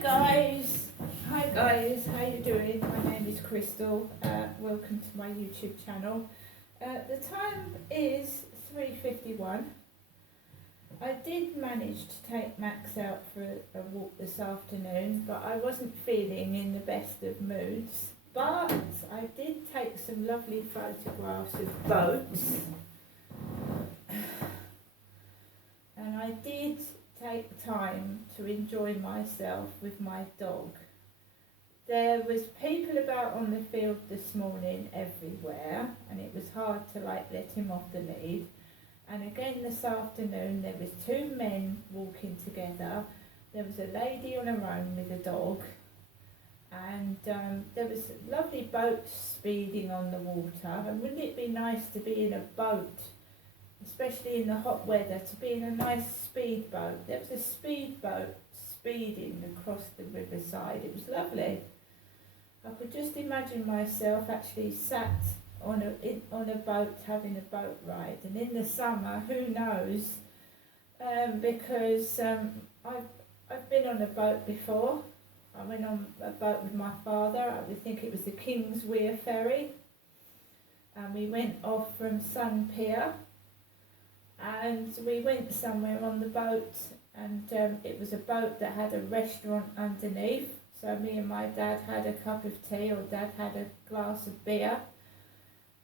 Hi guys, how you doing? My name is Crystal. Welcome to my YouTube channel. The time is 3:51. I did manage to take Max out for a walk this afternoon, but I wasn't feeling in the best of moods. But I did take some lovely photographs of boats, and I did take time to enjoy myself with my dog. There was people about on the field this morning everywhere, and it was hard to let him off the lead. And again this afternoon there was two men walking together. There was a lady on her own with a dog, and there was lovely boats speeding on the water. And wouldn't it be nice to be in a boat, especially in the hot weather, to be in a nice speedboat? There was a speedboat speeding across the riverside. It was lovely. I could just imagine myself actually sat on a boat having a boat ride. And in the summer, who knows? Because I've been on a boat before. I went on a boat with my father. I would think it was the Kingsweir ferry, and we went off from Sun Pier, and we went somewhere on the boat, and it was a boat that had a restaurant underneath. So me and my dad had a cup of tea, or Dad had a glass of beer,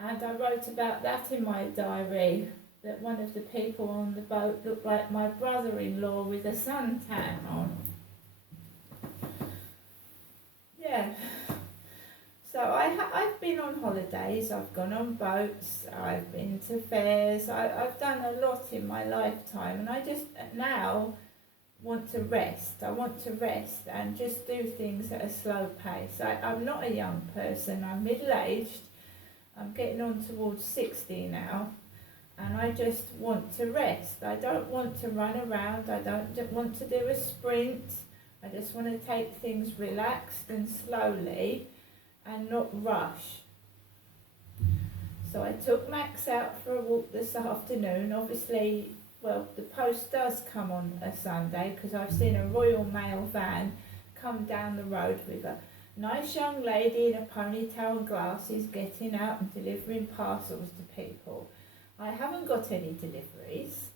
and I wrote about that in my diary, that one of the people on the boat looked like my brother-in-law with a suntan on. Yeah. So I've been on holidays, I've gone on boats, I've been to fairs, I've done a lot in my lifetime, and I just now want to rest. I want to rest and just do things at a slow pace. I'm not a young person, I'm middle-aged, I'm getting on towards 60 now, and I just want to rest. I don't want to run around, I don't want to do a sprint, I just want to take things relaxed and slowly and not rush. So I took Max out for a walk this afternoon. Obviously, well, the post does come on a Sunday, because I've seen a Royal Mail van come down the road with a nice young lady in a ponytail and glasses getting out and delivering parcels to people. I haven't got any deliveries.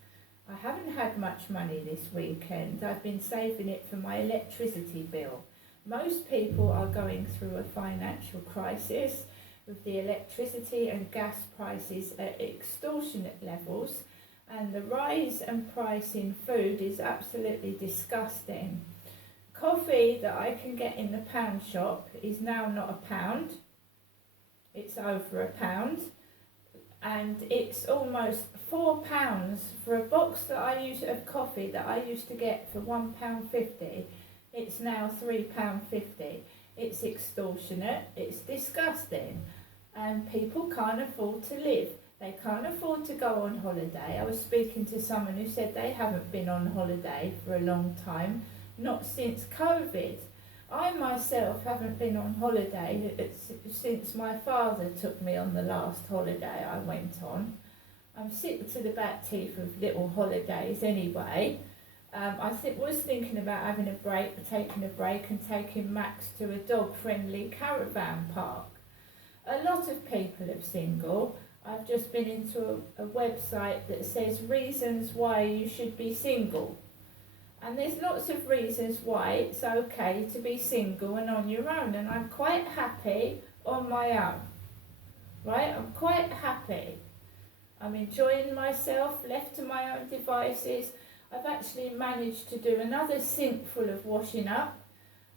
I haven't had much money this weekend. I've been saving it for my electricity bill. Most people are going through a financial crisis with the electricity and gas prices at extortionate levels, and the rise and price in food is absolutely disgusting. Coffee that I can get in the pound shop is now not £1, it's over £1, and it's almost £4 for a box that of coffee that I used to get for £1.50. It's now £3.50. It's extortionate, it's disgusting, and people can't afford to live. They can't afford to go on holiday. I was speaking to someone who said they haven't been on holiday for a long time, not since COVID. I myself haven't been on holiday since my father took me on the last holiday I went on. I'm sick to the back teeth of little holidays anyway. I was thinking about having a break, taking a break and taking Max to a dog-friendly caravan park. A lot of people are single. I've just been into a website that says reasons why you should be single. And there's lots of reasons why it's okay to be single and on your own. And I'm quite happy on my own. Right? I'm quite happy. I'm enjoying myself, left to my own devices. I've actually managed to do another sink full of washing up.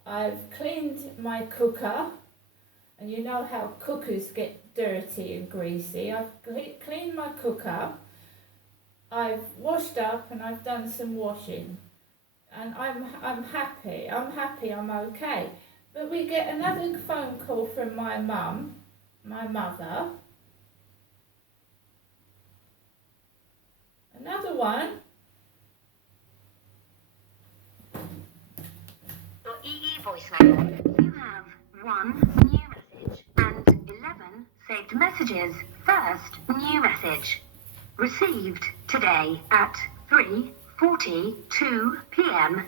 I've cleaned my cooker, and you know how cookers get dirty and greasy. I've cleaned my cooker, I've washed up, and I've done some washing. And I'm happy, I'm okay. But we get another phone call from my mother. Another one. Your EE voicemail. You have 1 new message and 11 saved messages. First new message. Received today at 3:42 p.m.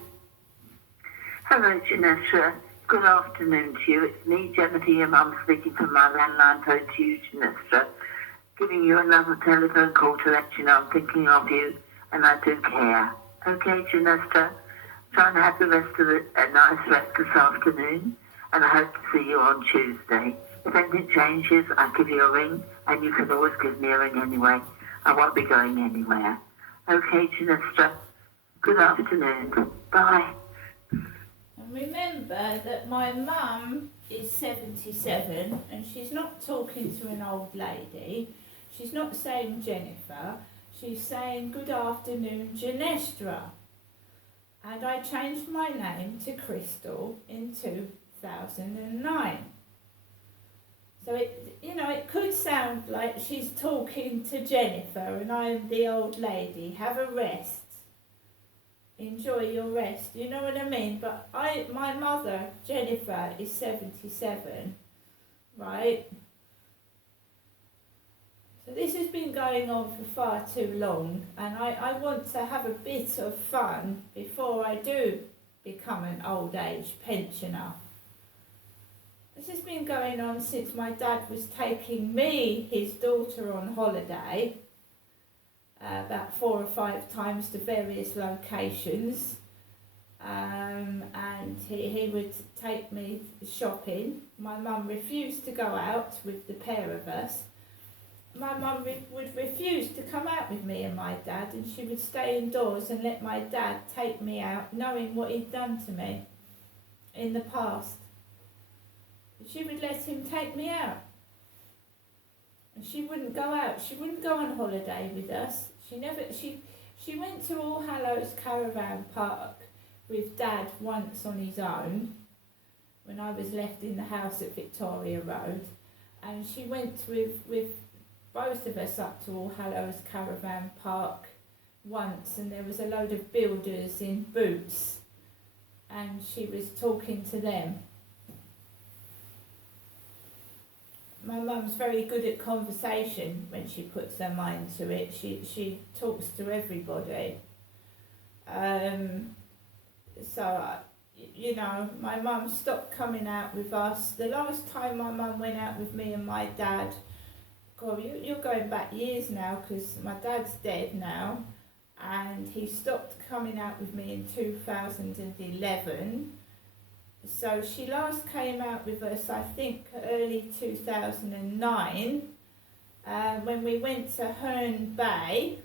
Hello, Janessa. Good afternoon to you. It's me, Gemma, your mum, speaking from my landline phone to you, Janessa. Giving you another telephone call to let you know I'm thinking of you and I do care. Okay, Janessa? Try and have the rest of it a nice rest this afternoon and I hope to see you on Tuesday. If anything changes, I'll give you a ring and you can always give me a ring anyway. I won't be going anywhere. Okay, Janessa? Good afternoon. Bye. And remember that my mum is 77 and she's not talking to an old lady. She's not saying Jennifer. She's saying good afternoon, Janestra. And I changed my name to Crystal in 2009. So it could sound like she's talking to Jennifer and I'm the old lady. Have a rest. Enjoy your rest. You know what I mean? But my mother, Jennifer, is 77, right? So this has been going on for far too long and I want to have a bit of fun before I do become an old age pensioner. This has been going on since my dad was taking me, his daughter, on holiday, about 4 or 5 times to various locations, and he would take me shopping. My mum refused to go out with the pair of us. My mum would refuse to come out with me and my dad, and she would stay indoors and let my dad take me out, knowing what he'd done to me in the past. She would let him take me out. And she wouldn't go out. She wouldn't go on holiday with us. She went to All Hallows Caravan Park with Dad once on his own when I was left in the house at Victoria Road, and she went with both of us up to All Hallows Caravan Park once, and there was a load of builders in boots and she was talking to them. My mum's very good at conversation when she puts her mind to it. She talks to everybody. My mum stopped coming out with us. The last time my mum went out with me and my dad, God, you're going back years now because my dad's dead now, and he stopped coming out with me in 2011. So she last came out with us, I think, early 2009, when we went to Herne Bay,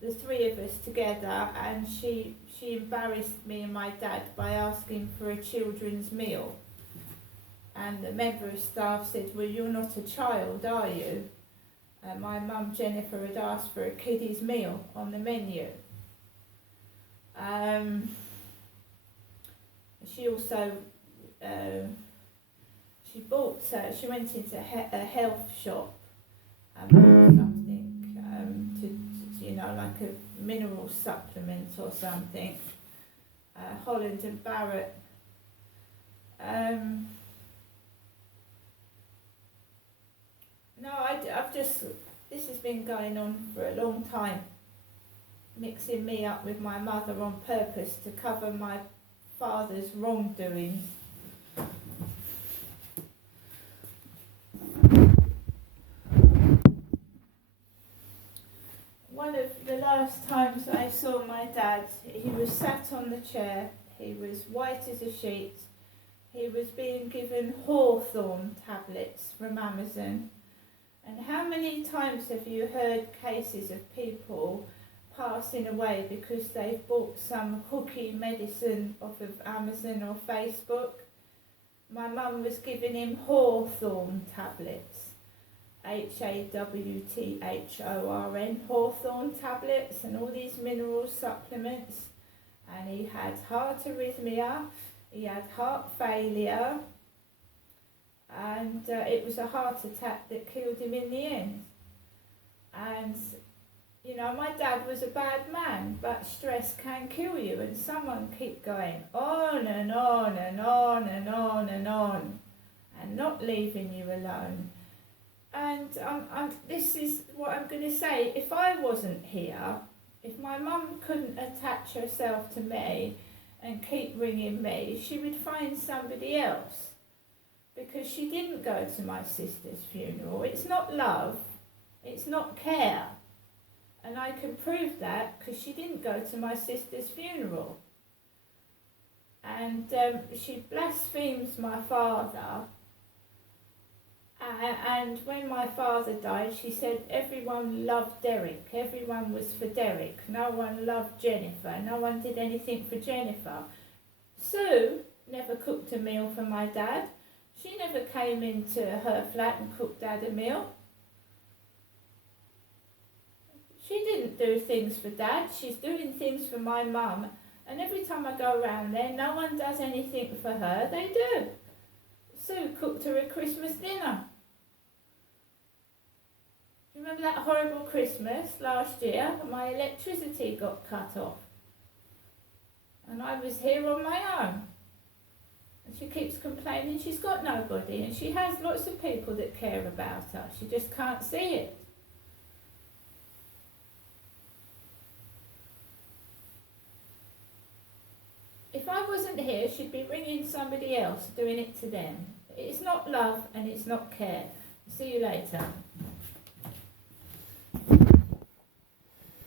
the 3 of us together, and she embarrassed me and my dad by asking for a children's meal. And the member of staff said, well, you're not a child, are you? My mum, Jennifer, had asked for a kiddie's meal on the menu. She also, she went into a health shop and bought something, like a mineral supplement or something. Holland and Barrett. This has been going on for a long time, mixing me up with my mother on purpose to cover my father's wrongdoings. One of the last times I saw my dad, he was sat on the chair, he was white as a sheet, he was being given Hawthorne tablets from Amazon. And how many times have you heard cases of people passing away because they've bought some hooky medicine off of Amazon or Facebook? My mum was giving him Hawthorne tablets, Hawthorn, Hawthorne tablets, and all these mineral supplements. And he had heart arrhythmia, he had heart failure, and it was a heart attack that killed him in the end. And my dad was a bad man, but stress can kill you, and someone keep going on and on and on and on and on, and not leaving you alone. And this is what I'm going to say. If I wasn't here, if my mum couldn't attach herself to me, and keep ringing me, she would find somebody else, because she didn't go to my sister's funeral. It's not love, it's not care, and I can prove that because she didn't go to my sister's funeral. And she blasphemes my father. And when my father died, she said everyone loved Derek. Everyone was for Derek. No one loved Jennifer. No one did anything for Jennifer. Sue never cooked a meal for my dad. She never came into her flat and cooked Dad a meal. She didn't do things for Dad. She's doing things for my mum. And every time I go around there, no one does anything for her. They do. Sue cooked her a Christmas dinner. Do you remember that horrible Christmas last year? My electricity got cut off. And I was here on my own. And she keeps complaining she's got nobody. And she has lots of people that care about her. She just can't see it. If I wasn't here, she'd be ringing somebody else, doing it to them. It's not love and it's not care. See you later.